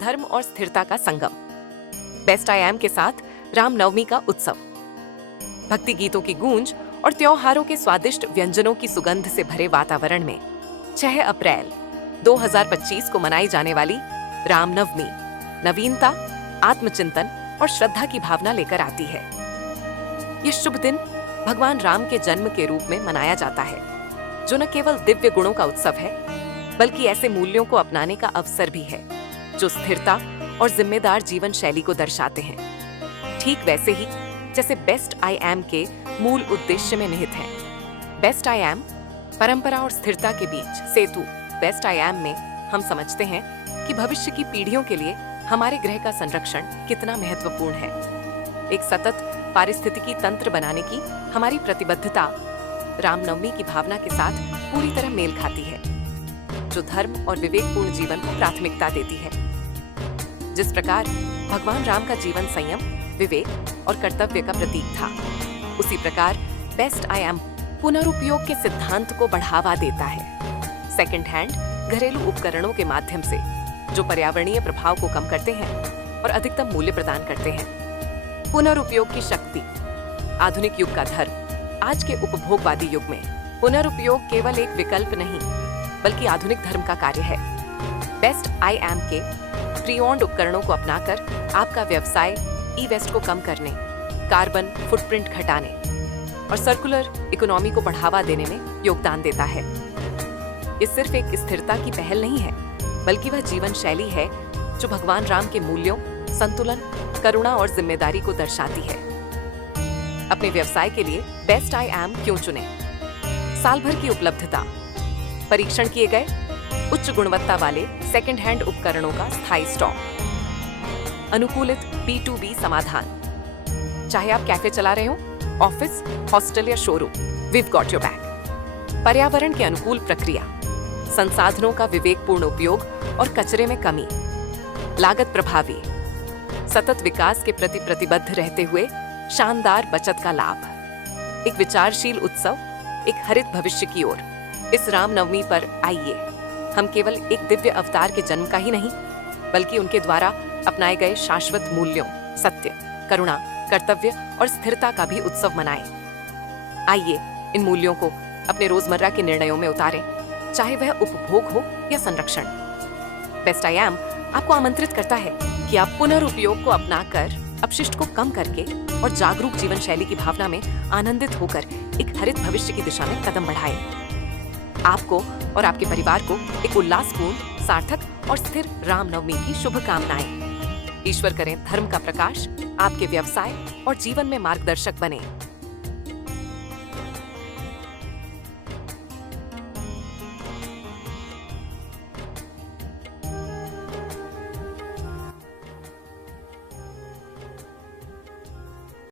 धर्म और स्थिरता का संगम। बेस्ट आई एम के साथ रामनवमी का उत्सव। भक्ति गीतों की गूंज और त्योहारों के स्वादिष्ट व्यंजनों की सुगंध से भरे वातावरण में 6 अप्रैल 2025 को मनाई जाने वाली रामनवमी नवीनता, आत्मचिंतन और श्रद्धा की भावना लेकर आती है। यह शुभ दिन भगवान राम के जन्म के रूप में मनाया जाता है, जो न केवल दिव्य गुणों का उत्सव है, बल्कि ऐसे मूल्यों को अपनाने का अवसर भी है जो स्थिरता और जिम्मेदार जीवन शैली को दर्शाते हैं। ठीक वैसे ही जैसे बेस्ट आई एम के मूल उद्देश्य में निहित है। बेस्ट आई एम परंपरा और स्थिरता के बीच सेतु। बेस्ट आई एम में हम समझते हैं कि भविष्य की पीढ़ियों के लिए हमारे ग्रह का संरक्षण कितना महत्वपूर्ण है। एक सतत पारिस्थितिकी तंत्र बनाने की हमारी प्रतिबद्धता रामनवमी की भावना के साथ पूरी तरह मेल खाती है, जो धर्म और विवेकपूर्ण जीवन को प्राथमिकता देती है। जिस प्रकार भगवान राम का जीवन संयम, विवेक और कर्तव्य का प्रतीक था, उसी प्रकार बेस्ट आई एम पुनरुपयोग के सिद्धांत को बढ़ावा देता है। सेकंड हैंड घरेलू उपकरणों के माध्यम से जो पर्यावरणीय प्रभाव को कम करते हैं और अधिकतम मूल्य प्रदान करते हैं। पुनरुपयोग की शक्ति। आधुनिक युग का धर्म। आज के उपभोगवादी युग में पुनरुपयोग केवल एक विकल्प नहीं, बल्कि आधुनिक धर्म का कार्य है। बेस्ट आई एम के प्री ओन्ड उपकरणों को अपनाकर आपका व्यवसाय ई वेस्ट को कम करने, कार्बन फुटप्रिंट घटाने और सर्कुलर इकोनॉमी को बढ़ावा देने में योगदान देता है। ये सिर्फ एक स्थिरता की पहल नहीं है, बल्कि वह जीवन शैली है जो भगवान राम के मूल्यों, संतुलन, करुणा और जिम्मेदारी को दर्शाती है। अपने व्यवसाय के लिए बेस्ट आई एम क्यों चुनें? साल भर की उपलब्धता, परीक्षण किए गए उच्च गुणवत्ता वाले सेकंड हैंड उपकरणों का स्थायी स्टॉक, अनुकूलित B2B समाधान। चाहे आप कैफे चला रहे हो, ऑफिस, हॉस्टल या showroom, we've got your back। पर्यावरण के अनुकूल प्रक्रिया, संसाधनों का विवेकपूर्ण उपयोग और कचरे में कमी, लागत प्रभावी, सतत विकास के प्रति प्रतिबद्ध रहते हुए शानदार बचत का लाभ। एक विचारशील उत्सव, एक हरित भविष्य की ओर। इस रामनवमी पर आइए हम केवल एक दिव्य अवतार के जन्म का ही नहीं, बल्कि उनके द्वारा अपनाए गए शाश्वत मूल्यों, सत्य, करुणा, कर्तव्य और स्थिरता का भी उत्सव मनाएं। आइए इन मूल्यों को अपने रोजमर्रा के निर्णयों में उतारें, चाहे वह उपभोग हो या संरक्षण। बेस्ट आई एम आपको आमंत्रित करता है कि आप पुनरुपयोग को अपनाकर अपशिष्ट को कम करके और जागरूक जीवन शैली की भावना में आनंदित होकर एक हरित भविष्य की दिशा में कदम बढ़ाएं। आपको और आपके परिवार को एक उल्लासपूर्ण, सार्थक और स्थिर रामनवमी की शुभकामनाएं। ईश्वर करें धर्म का प्रकाश आपके व्यवसाय और जीवन में मार्गदर्शक बने।